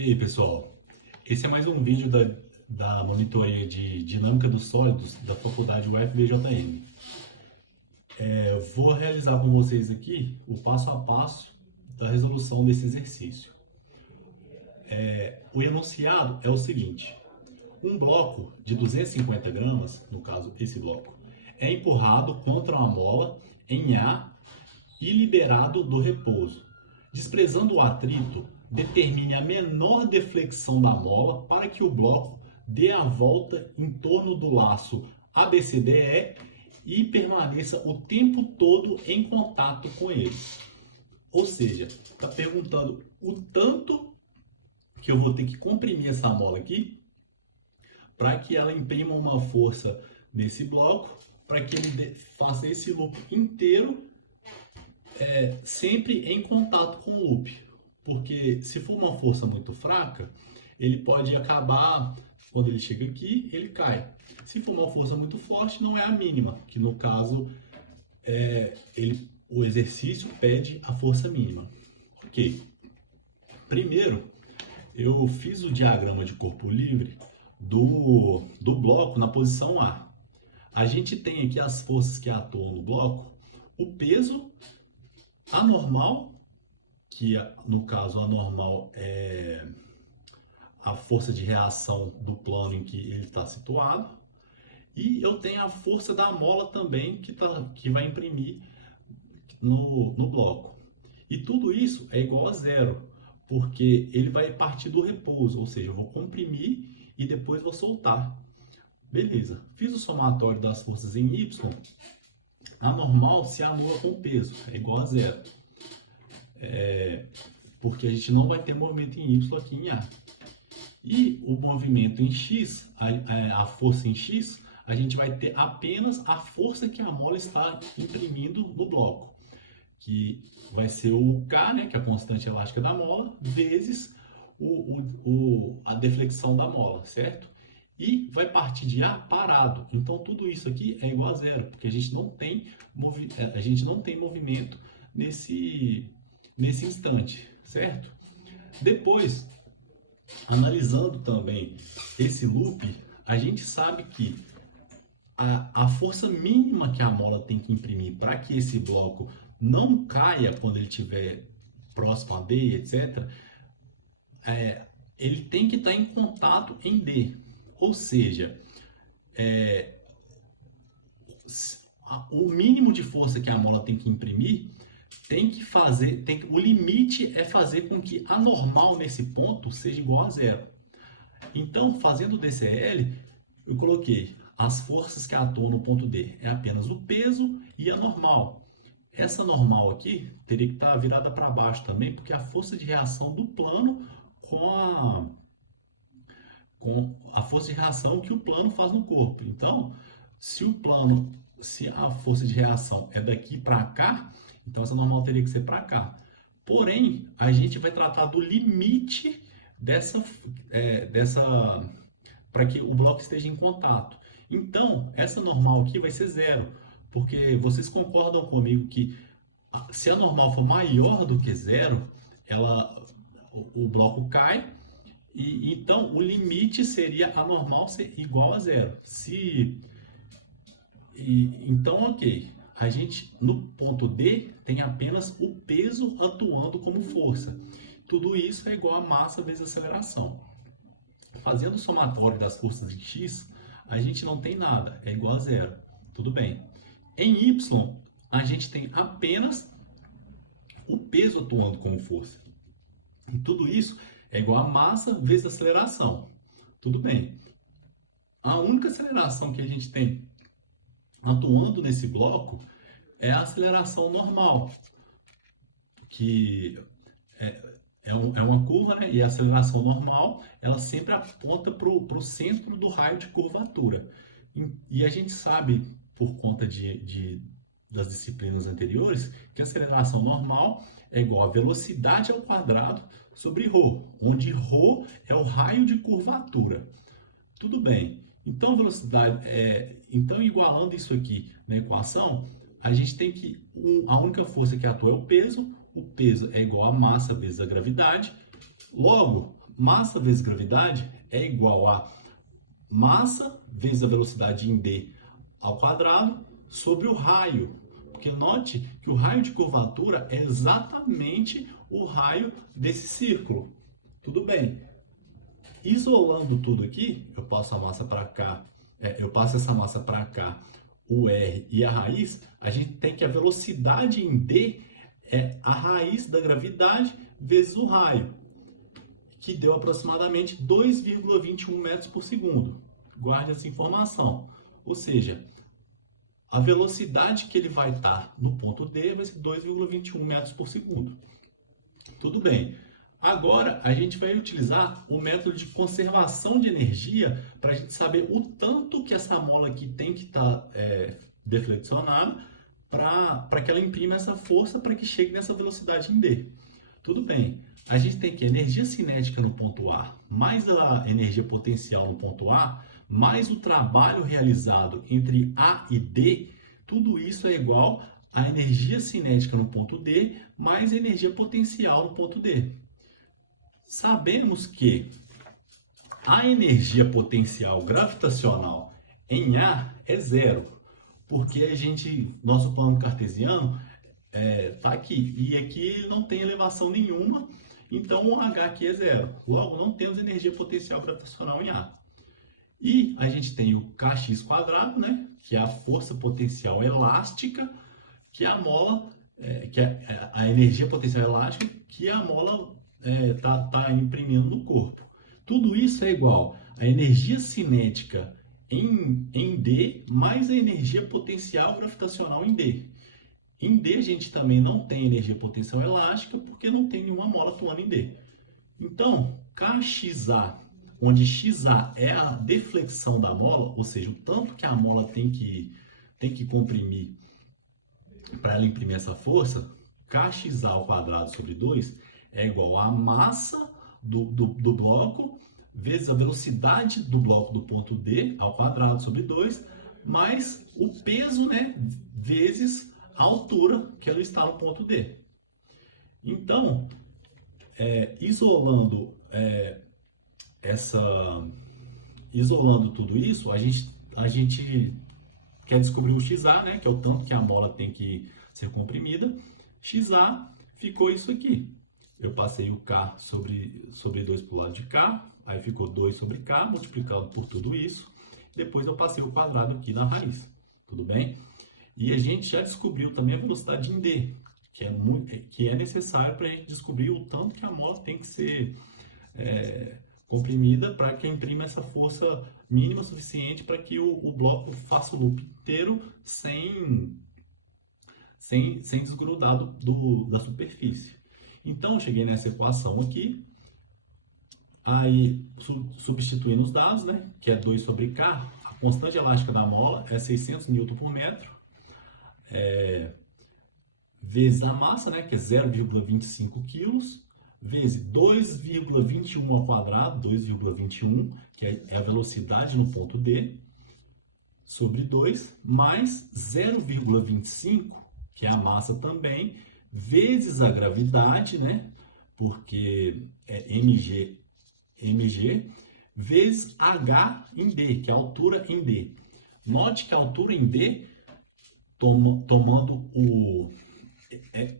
E aí, pessoal? Esse é mais um vídeo da monitoria de dinâmica dos sólidos da faculdade UFVJM. Vou realizar com vocês aqui o passo a passo da resolução desse exercício. O enunciado é o seguinte: um bloco de 250 gramas, no caso esse bloco, é empurrado contra uma mola em A e liberado do repouso. Desprezando o atrito, determine a menor deflexão da mola para que o bloco dê a volta em torno do laço ABCDE e permaneça o tempo todo em contato com ele. Ou seja, está perguntando o tanto que eu vou ter que comprimir essa mola aqui para que ela imprima uma força nesse bloco, para que ele faça esse loop inteiro sempre em contato com o loop. Porque se for uma força muito fraca, ele pode acabar, quando ele chega aqui, ele cai. Se for uma força muito forte, não é a mínima, que no caso o exercício pede a força mínima. Ok. Primeiro, eu fiz o diagrama de corpo livre do bloco na posição A. A gente tem aqui as forças que atuam no bloco, o peso anormal, que no caso anormal é a força de reação do plano em que ele está situado, e eu tenho a força da mola também que vai imprimir no bloco. E tudo isso é igual a zero, porque ele vai partir do repouso, ou seja, eu vou comprimir e depois vou soltar. Beleza, fiz o somatório das forças em Y, a normal se anula com o peso, é igual a zero. Porque a gente não vai ter movimento em Y aqui em A. E o movimento em X, a força em X, a gente vai ter apenas a força que a mola está imprimindo no bloco, que vai ser o K, né, que é a constante elástica da mola, vezes a deflexão da mola, certo? E vai partir de A parado. Então tudo isso aqui é igual a zero, porque a gente não tem movimento nesse instante, certo? Depois, analisando também esse loop, a gente sabe que a força mínima que a mola tem que imprimir para que esse bloco não caia quando ele estiver próximo a D, etc., ele tem que estar em contato em D. Ou seja, o mínimo de força que a mola tem que imprimir o limite é fazer com que a normal nesse ponto seja igual a zero. Então, fazendo o DCL, eu coloquei as forças que atuam no ponto D é apenas o peso e a normal. Essa normal aqui teria que estar virada para baixo também, porque é a força de reação do plano com a força de reação que o plano faz no corpo. Então, se a força de reação é daqui para cá, então essa normal teria que ser para cá. Porém, a gente vai tratar do limite para que o bloco esteja em contato. Então, essa normal aqui vai ser zero, porque vocês concordam comigo que se a normal for maior do que zero, o bloco cai, e então o limite seria a normal ser igual a zero. Então, ok, a gente no ponto D tem apenas o peso atuando como força. Tudo isso é igual a massa vezes aceleração. Fazendo o somatório das forças em X, a gente não tem nada, é igual a zero. Tudo bem. Em Y, a gente tem apenas o peso atuando como força. E tudo isso é igual a massa vezes aceleração. Tudo bem. A única aceleração que a gente tem atuando nesse bloco é a aceleração normal, que é uma curva, né? E a aceleração normal, ela sempre aponta para o centro do raio de curvatura. E a gente sabe, por conta das disciplinas anteriores, que a aceleração normal é igual a velocidade ao quadrado sobre ρ, onde ρ é o raio de curvatura. Tudo bem. Então, então igualando isso aqui na equação, a gente tem que a única força que atua é o peso é igual a massa vezes a gravidade. Logo, massa vezes gravidade é igual a massa vezes a velocidade em d ao quadrado sobre o raio. Porque note que o raio de curvatura é exatamente o raio desse círculo. Tudo bem. Isolando tudo aqui, eu passo a massa para cá, eu passo essa massa para cá, o R e a raiz, a gente tem que a velocidade em D é a raiz da gravidade vezes o raio, que deu aproximadamente 2,21 metros por segundo. Guarde essa informação. Ou seja, a velocidade que ele vai estar no ponto D vai ser 2,21 metros por segundo. Tudo bem. Agora, a gente vai utilizar o método de conservação de energia para a gente saber o tanto que essa mola aqui tem que estar deflexionada para que ela imprima essa força para que chegue nessa velocidade em D. Tudo bem. A gente tem que a energia cinética no ponto A, mais a energia potencial no ponto A, mais o trabalho realizado entre A e D, tudo isso é igual a energia cinética no ponto D, mais a energia potencial no ponto D. Sabemos que a energia potencial gravitacional em A é zero, porque nosso plano cartesiano está aqui, e aqui não tem elevação nenhuma, então o H aqui é zero. Logo, não temos energia potencial gravitacional em A. E a gente tem o kx quadrado, né, que é a força potencial elástica, que a mola, que é a energia potencial elástica, que a mola tá imprimindo no corpo. Tudo isso é igual a energia cinética em D mais a energia potencial gravitacional em D. Em D a gente também não tem energia potencial elástica porque não tem nenhuma mola atuando em D. Então, kxa, onde xa é a deflexão da mola, ou seja, o tanto que a mola tem que comprimir para ela imprimir essa força, kxa ao quadrado sobre 2 é igual à massa do bloco vezes a velocidade do bloco do ponto D ao quadrado sobre 2, mais o peso, né, vezes a altura que ela está no ponto D. Então, isolando tudo isso, a gente quer descobrir o XA, né, que é o tanto que a mola tem que ser comprimida. XA ficou isso aqui. Eu passei o K sobre 2 para o lado de cá, aí ficou 2 sobre K, multiplicado por tudo isso. Depois eu passei o quadrado aqui na raiz, tudo bem? E a gente já descobriu também a velocidade em D, que é necessário para a gente descobrir o tanto que a mola tem que ser comprimida para que imprima essa força mínima suficiente para que o bloco faça o loop inteiro sem desgrudar da superfície. Então, eu cheguei nessa equação aqui, aí substituindo os dados, né, que é 2 sobre K, a constante elástica da mola é 600 Nm por metro, vezes a massa, né, que é 0,25 kg, vezes 2,21 ao quadrado, 2,21, que é a velocidade no ponto D, sobre 2, mais 0,25, que é a massa também, vezes a gravidade, né? Porque é mg, vezes h em D, que é a altura em D. Note que a altura em D, tomando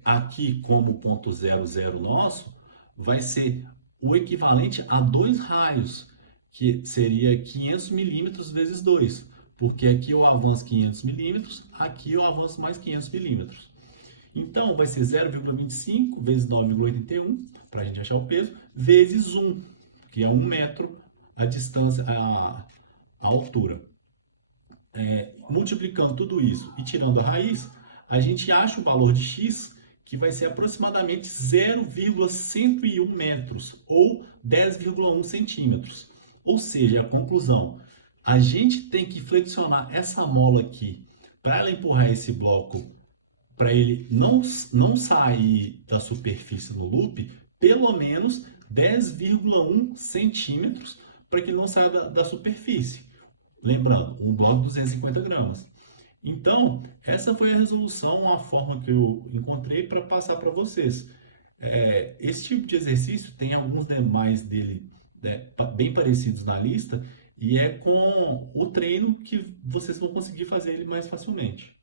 aqui como ponto 00 nosso, vai ser o equivalente a 2 raios, que seria 500 milímetros vezes 2, porque aqui eu avanço 500 milímetros, aqui eu avanço mais 500 milímetros. Então, vai ser 0,25 vezes 9,81, para a gente achar o peso, vezes 1, que é 1 metro a distância, a altura. Multiplicando tudo isso e tirando a raiz, a gente acha o valor de x, que vai ser aproximadamente 0,101 metros, ou 10,1 centímetros. Ou seja, a conclusão, a gente tem que flexionar essa mola aqui, para ela empurrar esse bloco, para ele não sair da superfície no loop, pelo menos 10,1 centímetros, para que ele não saia da superfície. Lembrando, um bloco de 250 gramas. Então, essa foi a resolução, uma forma que eu encontrei para passar para vocês. Esse tipo de exercício tem alguns demais dele, né, bem parecidos na lista, e é com o treino que vocês vão conseguir fazer ele mais facilmente.